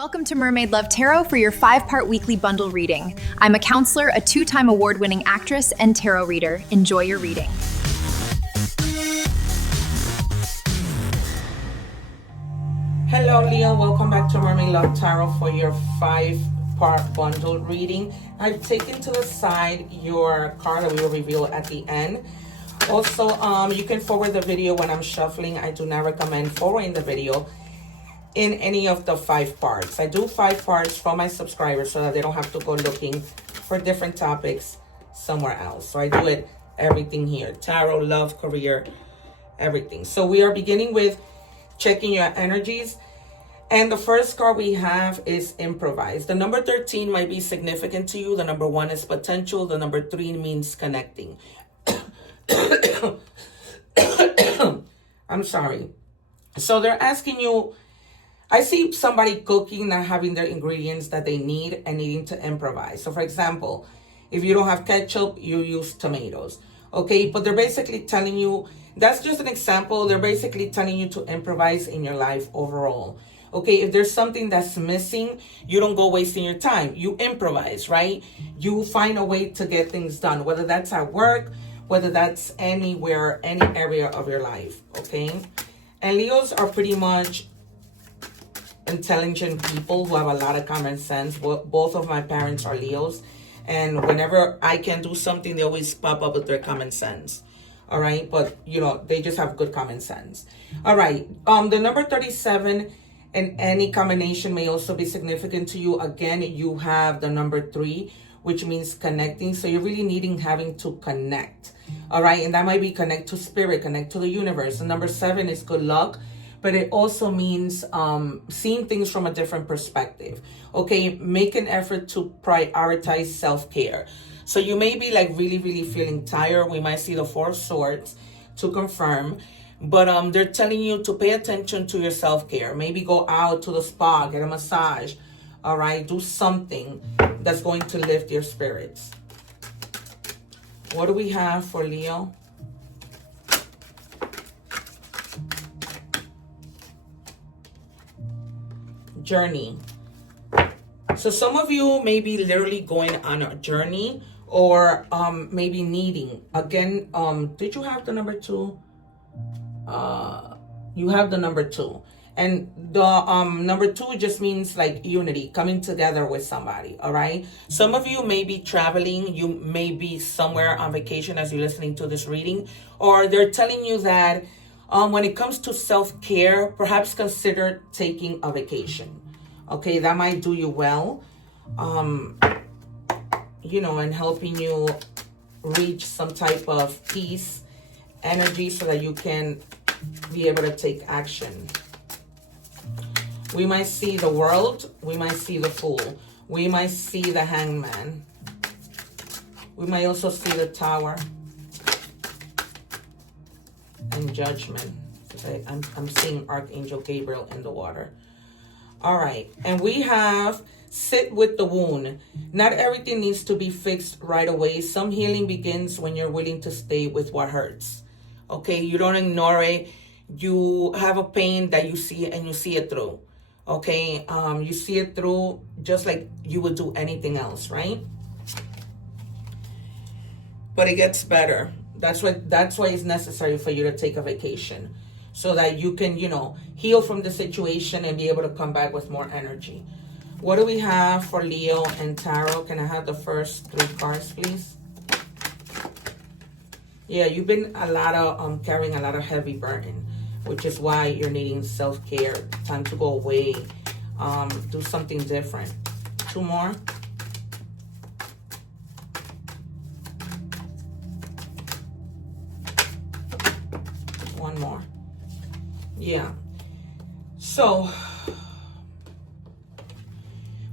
Welcome to Mermaid Love Tarot for your 5-part weekly bundle reading. I'm a counselor, a 2-time award-winning actress, and tarot reader. Enjoy your reading. Hello, Leo. Welcome back to Mermaid Love Tarot for your 5-part bundle reading. I've taken to the side your card that we will reveal at the end. Also, you can forward the video when I'm shuffling. I do not recommend forwarding the video in any of the 5 parts. I do 5 parts for my subscribers so that they don't have to go looking for different topics somewhere else. So I do it everything here: tarot, love, career, everything. So we are beginning with checking your energies. And the first card we have is improvise. The number 13 might be significant to you. The number 1 is potential. The number 3 means connecting. I'm sorry. So they're asking you, I see somebody cooking, not having their ingredients that they need and needing to improvise. So for example, if you don't have ketchup, you use tomatoes. Okay, but they're basically telling you, that's just an example. They're basically telling you to improvise in your life overall. Okay, if there's something that's missing, you don't go wasting your time. You improvise, right? You find a way to get things done, whether that's at work, whether that's anywhere, any area of your life, okay? And Leos are pretty much intelligent people who have a lot of common sense. Both of my parents are Leos, and whenever I can do something, they always pop up with their common sense. All right, but you know, they just have good common sense. All right, the number 37 in any combination may also be significant to you. Again, you have the number 3, which means connecting. So you're really having to connect. All right, and that might be connect to spirit, connect to the universe. And number 7 is good luck, but it also means seeing things from a different perspective. Okay, make an effort to prioritize self-care. So you may be like really feeling tired. We might see the 4 of Swords to confirm, but they're telling you to pay attention to your self-care. Maybe go out to the spa, get a massage. All right, do something that's going to lift your spirits. What do we have for Leo? Journey. So some of you may be literally going on a journey, or maybe needing. Again, did you have the number 2? You have the number 2. And the number 2 just means like unity, coming together with somebody, all right? Some of you may be traveling. You may be somewhere on vacation as you're listening to this reading. Or they're telling you that when it comes to self-care, perhaps consider taking a vacation. Okay, that might do you well. You know, and helping you reach some type of peace, energy, so that you can be able to take action. We might see the World. We might see the Fool. We might see the Hangman. We might also see the Tower and Judgment. I'm seeing Archangel Gabriel in the water. All right, and we have sit with the wound. Not everything needs to be fixed right away. Some healing begins when you're willing to stay with what hurts. Okay, you don't ignore it. You have a pain that you see, and you see it through. Okay, you see it through just like you would do anything else, right? But it gets better. That's why it's necessary for you to take a vacation, so that you can, you know, heal from the situation and be able to come back with more energy. What do we have for Leo and Tarot? Can I have the first 3 cards, please? Yeah, you've been carrying a lot of heavy burden, which is why you're needing self-care. Time to go away, do something different. 2 more. One more. Yeah. So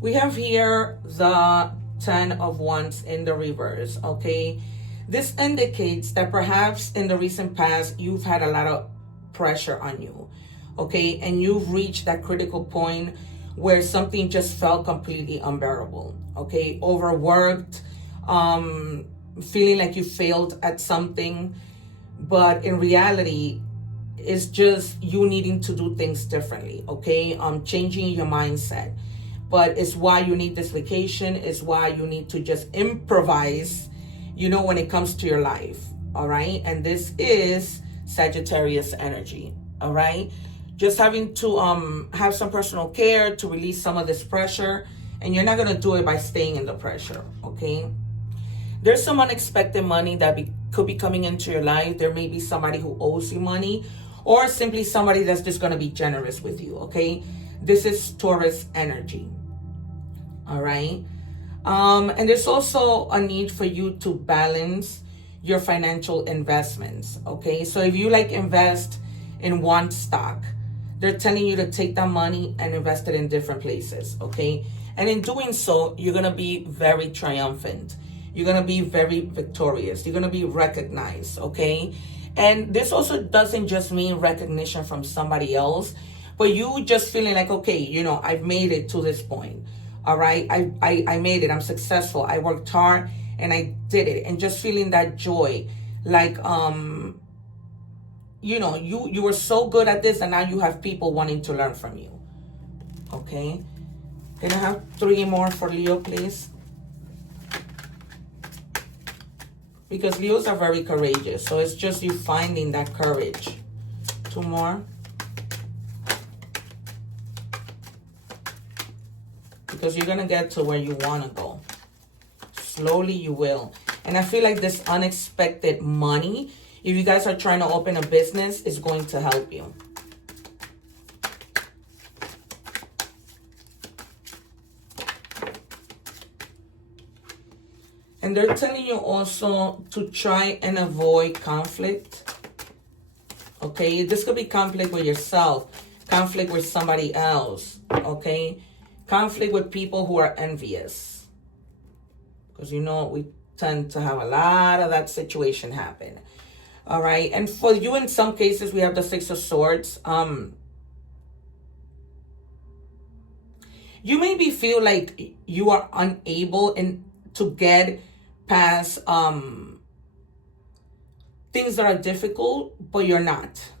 we have here the 10 of Wands in the reverse, okay? This indicates that perhaps in the recent past, you've had a lot of pressure on you, okay? And you've reached that critical point where something just felt completely unbearable, okay? Overworked, feeling like you failed at something, but in reality, it's just you needing to do things differently, okay? Changing your mindset. but it's why you need this vacation. It's why you need to just improvise, when it comes to your life. All right. And this is Sagittarius energy. All right. Just having to have some personal care to release some of this pressure. And you're not going to do it by staying in the pressure. Okay. There's some unexpected money that could be coming into your life. There may be somebody who owes you money, or simply somebody that's just going to be generous with you. Okay. This is Taurus energy. All right. And there's also a need for you to balance your financial investments. Okay. So if you invest in one stock, they're telling you to take that money and invest it in different places. Okay. And in doing so, you're going to be very triumphant. You're going to be very victorious. You're going to be recognized. Okay. And this also doesn't just mean recognition from somebody else, but you just feeling like, okay, I've made it to this point. All right. I made it. I'm successful. I worked hard and I did it. And just feeling that joy, you were so good at this and now you have people wanting to learn from you. Okay. Can I have 3 more for Leo, please? Because Leos are very courageous. So it's just you finding that courage. 2 more. Because you're going to get to where you want to go. Slowly you will. And I feel like this unexpected money, if you guys are trying to open a business, is going to help you. And they're telling you also to try and avoid conflict. Okay, this could be conflict with yourself, conflict with somebody else. Okay, conflict with people who are envious. Because we tend to have a lot of that situation happen. All right, and for you, in some cases, we have the 6 of Swords. You maybe feel like you are unable to get past things that are difficult, but you're not.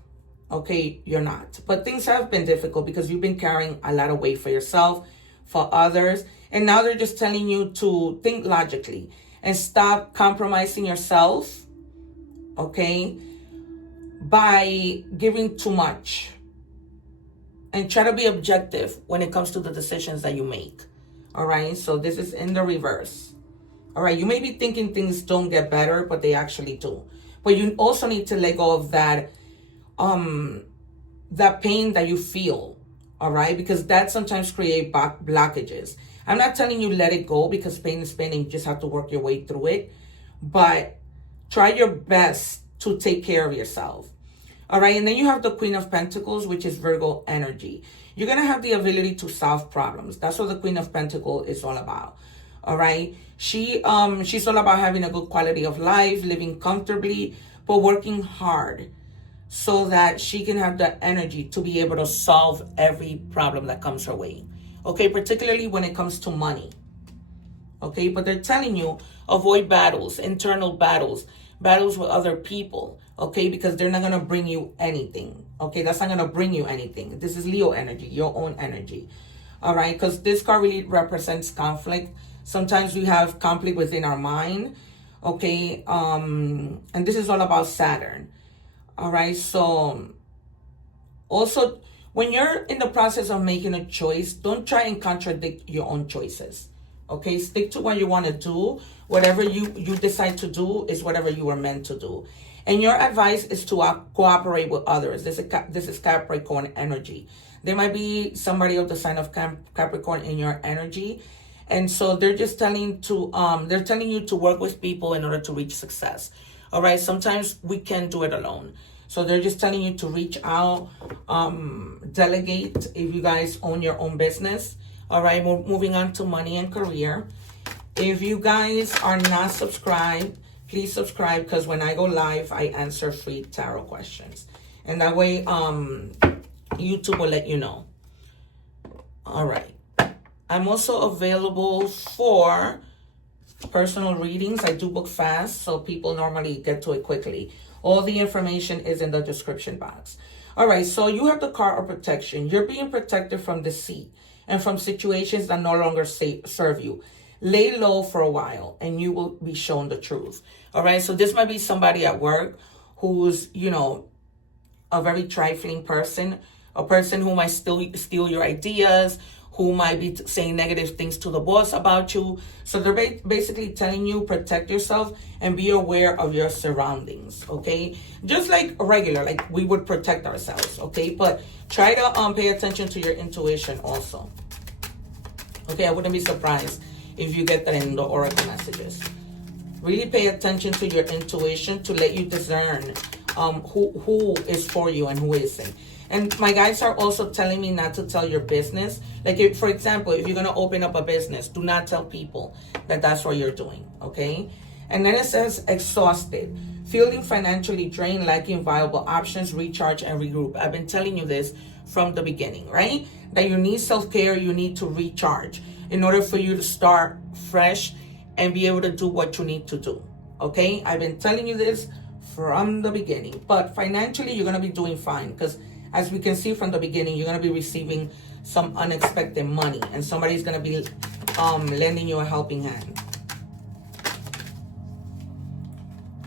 Okay, you're not. But things have been difficult because you've been carrying a lot of weight for yourself, for others. And now they're just telling you to think logically and stop compromising yourself, okay, by giving too much. And try to be objective when it comes to the decisions that you make. All right, so this is in the reverse. All right, you may be thinking things don't get better, but they actually do. But you also need to let go of that pain that you feel, all right? Because that sometimes creates blockages. I'm not telling you let it go, because pain is pain and you just have to work your way through it. But try your best to take care of yourself. All right, and then you have the Queen of Pentacles, which is Virgo energy. You're going to have the ability to solve problems. That's what the Queen of Pentacles is all about. All right, she's all about having a good quality of life, living comfortably, but working hard so that she can have the energy to be able to solve every problem that comes her way. Okay, particularly when it comes to money. Okay, but they're telling you avoid battles, internal battles with other people. Okay, because they're not going to bring you anything. Okay, that's not going to bring you anything. This is Leo energy, your own energy. All right, because this card really represents conflict. Sometimes we have conflict within our mind. Okay, and this is all about Saturn. All right, so also when you're in the process of making a choice, don't try and contradict your own choices. Okay, stick to what you want to do. Whatever you decide to do is whatever you were meant to do. And your advice is to cooperate with others. This is Capricorn energy. There might be somebody of the sign of Capricorn in your energy. And so they're just telling you to work with people in order to reach success. All right. Sometimes we can't do it alone. So they're just telling you to reach out, delegate if you guys own your own business. All right. We're moving on to money and career. If you guys are not subscribed, please subscribe, because when I go live, I answer free tarot questions. And that way, YouTube will let you know. All right. I'm also available for personal readings. I do book fast, so people normally get to it quickly. All the information is in the description box. All right, so you have the card of protection. You're being protected from deceit, and from situations that no longer serve you. Lay low for a while and you will be shown the truth. All right. So this might be somebody at work who's, a very trifling person, a person who might still steal your ideas, who might be saying negative things to the boss about you. So they're basically telling you, protect yourself and be aware of your surroundings, okay? Just like we would protect ourselves, okay? But try to pay attention to your intuition also. Okay, I wouldn't be surprised if you get that in the oracle messages. Really pay attention to your intuition to let you discern who is for you and who isn't. And my guides are also telling me not to tell your business. Like, for example, if you're going to open up a business, do not tell people that that's what you're doing, okay? And then it says exhausted, feeling financially drained, lacking viable options, recharge and regroup. I've been telling you this from the beginning, right? That you need self-care, you need to recharge in order for you to start fresh and be able to do what you need to do, okay? I've been telling you this from the beginning. But financially, you're going to be doing fine because as we can see from the beginning, you're going to be receiving some unexpected money and somebody's going to be lending you a helping hand.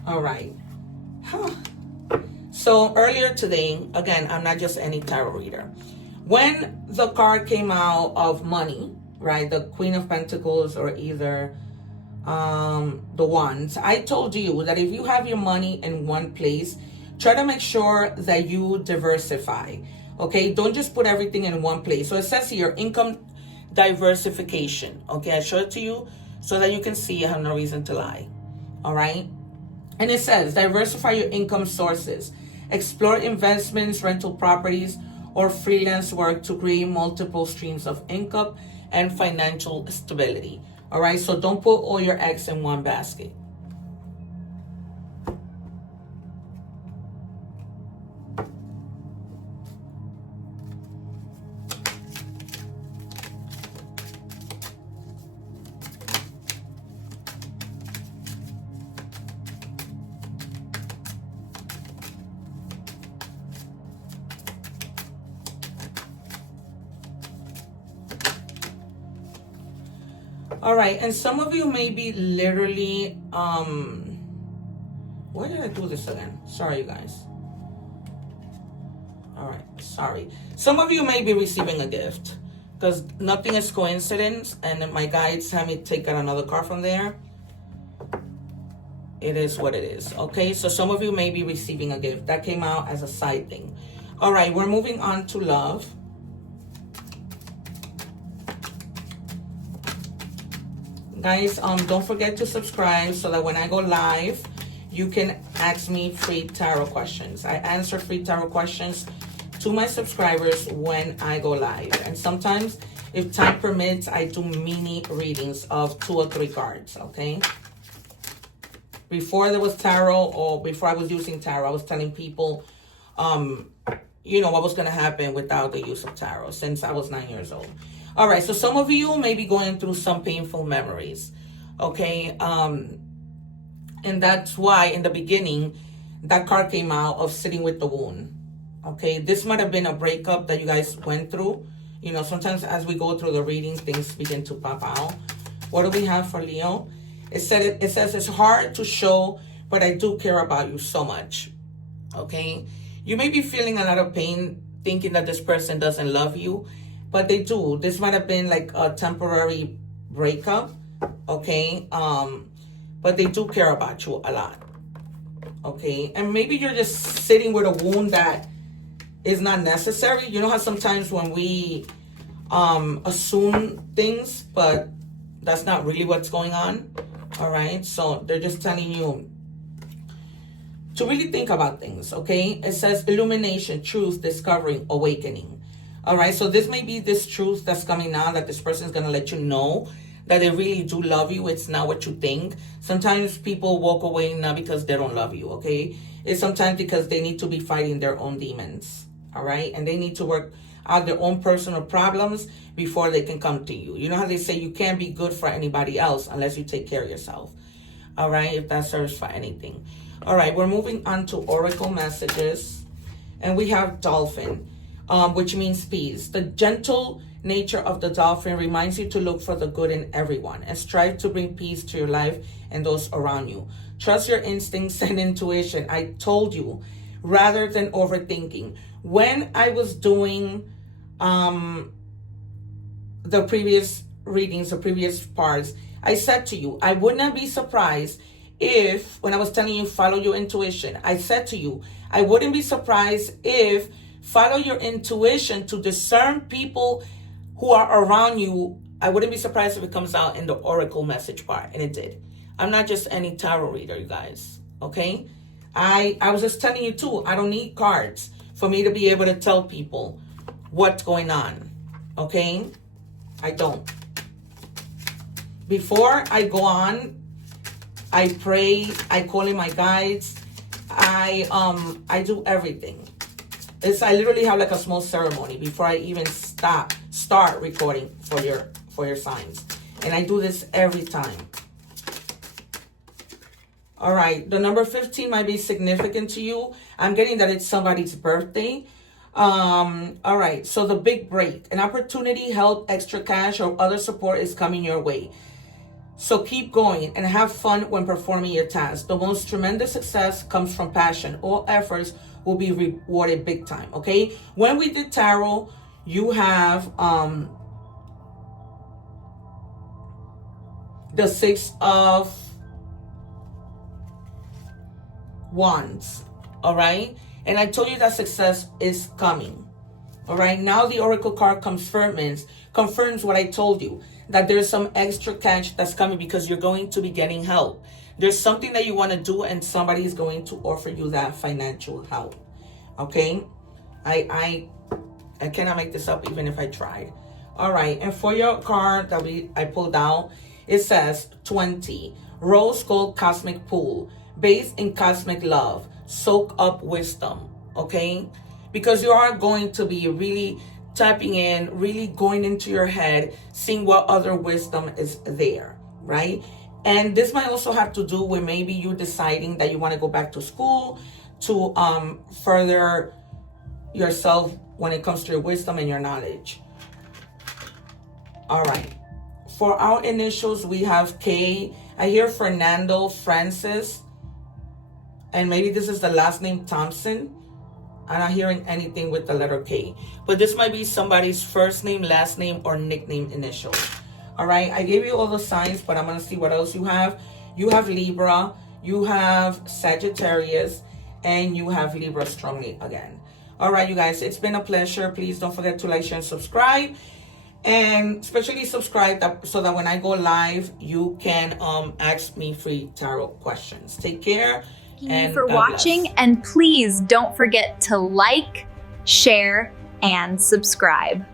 All right. So earlier today, again, I'm not just any tarot reader. When the card came out of money, right, the Queen of Pentacles or either the Wands, I told you that if you have your money in one place, try to make sure that you diversify, okay? Don't just put everything in one place. So it says here, income diversification, okay? I show it to you so that you can see I have no reason to lie, all right? And it says, diversify your income sources. Explore investments, rental properties, or freelance work to create multiple streams of income and financial stability, all right? So don't put all your eggs in one basket. All right, and some of you may be literally, why did I do this again? Sorry, you guys. All right, sorry. Some of you may be receiving a gift because nothing is coincidence, and my guides have me take out another card from there. It is what it is, okay? So some of you may be receiving a gift. That came out as a side thing. All right, we're moving on to love. Guys, don't forget to subscribe so that when I go live, you can ask me free tarot questions. I answer free tarot questions to my subscribers when I go live. And sometimes, if time permits, I do mini readings of 2 or 3 cards, okay? Before there was tarot, or before I was using tarot, I was telling people, what was going to happen without the use of tarot since I was 9 years old. All right, so some of you may be going through some painful memories, okay? And that's why in the beginning, that card came out of sitting with the wound, okay? This might have been a breakup that you guys went through. Sometimes as we go through the reading, things begin to pop out. What do we have for Leo? It says it's hard to show, but I do care about you so much, okay? You may be feeling a lot of pain thinking that this person doesn't love you, but they do. This might have been like a temporary breakup, okay? But they do care about you a lot, okay? And maybe you're just sitting with a wound that is not necessary. You know how sometimes when we assume things, but that's not really what's going on, all right? So they're just telling you to really think about things, okay? It says illumination, truth, discovering, awakening. All right, so this may be this truth that's coming now that this person is going to let you know that they really do love you. It's not what you think. Sometimes people walk away not because they don't love you, okay? It's sometimes because they need to be fighting their own demons, all right? And they need to work out their own personal problems before they can come to you. You know how they say you can't be good for anybody else unless you take care of yourself, all right? If that serves for anything. All right, we're moving on to oracle messages. And we have dolphin. Which means peace. The gentle nature of the dolphin reminds you to look for the good in everyone and strive to bring peace to your life and those around you. Trust your instincts and intuition. I told you, rather than overthinking. When I was doing the previous readings, the previous parts, I said to you, I would not be surprised if, when I was telling you follow your intuition, I said to you, I wouldn't be surprised if follow your intuition to discern people who are around you. I wouldn't be surprised if it comes out in the oracle message part, and it did. I'm not just any tarot reader, you guys, okay? I was just telling you too, I don't need cards for me to be able to tell people what's going on, okay? I don't. Before I go on, I pray, I call in my guides, I do everything. I literally have like a small ceremony before I even start recording for your signs. And I do this every time. All right, the number 15 might be significant to you. I'm getting that it's somebody's birthday. All right, so the big break. An opportunity, help, extra cash, or other support is coming your way. So keep going and have fun when performing your task. The most tremendous success comes from passion. All efforts will be rewarded big time, okay? When we did tarot, you have the 6 of Wands, all right? And I told you that success is coming, all right? Now the oracle card confirms what I told you, that there's some extra cash that's coming because you're going to be getting help. There's something that you want to do and somebody is going to offer you that financial help, okay? I cannot make this up even if I tried. All right, and for your card that I pulled out, it says 20, rose gold cosmic pool, based in cosmic love, soak up wisdom, okay? Because you are going to be really tapping in, really going into your head, seeing what other wisdom is there, right? And this might also have to do with maybe you deciding that you want to go back to school to further yourself when it comes to your wisdom and your knowledge. All right. For our initials, we have K. I hear Fernando, Francis, and maybe this is the last name Thompson. I'm not hearing anything with the letter K. But this might be somebody's first name, last name, or nickname initial. All right, I gave you all the signs, but I'm going to see what else you have. You have Libra, you have Sagittarius, and you have Libra strongly again. All right, you guys, it's been a pleasure. Please don't forget to like, share, and subscribe. And especially subscribe so that when I go live, you can ask me free tarot questions. Take care. Thank you for watching, and please don't forget to like, share, and subscribe.